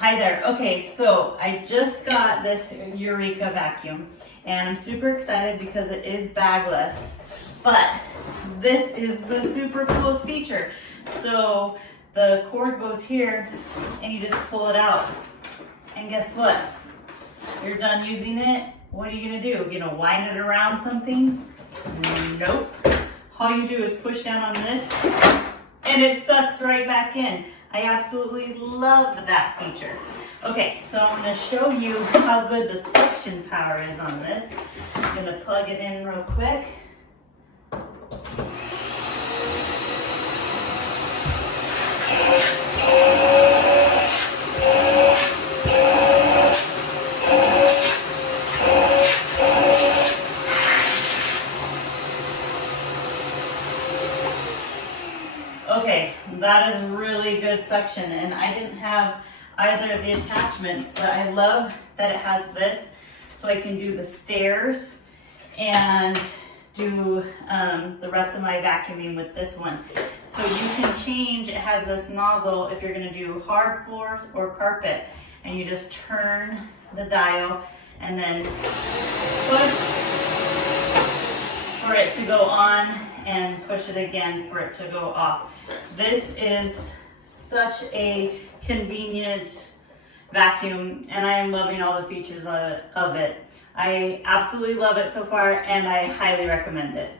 Hi there. Okay, so I just got this Eureka vacuum and I'm super excited because it is bagless, but this is the super coolest feature. So the cord goes here and you just pull it out, and guess what? You're done using it. What are you gonna do? You know, wind it around something? Nope. All you do is push down on this and it sucks right back in. I absolutely love that feature. Okay, so I'm going to show you how good the suction power is on this. I'm going to plug it in real quick. Okay, that is really good suction, and I didn't have either of the attachments, but I love that it has this, so I can do the stairs and do the rest of my vacuuming with this one. So you can change, it has this nozzle if you're gonna do hard floors or carpet, and you just turn the dial and then push for it to go on and push it again for it to go off. This is such a convenient vacuum and I am loving all the features of it. I absolutely love it so far and I highly recommend it.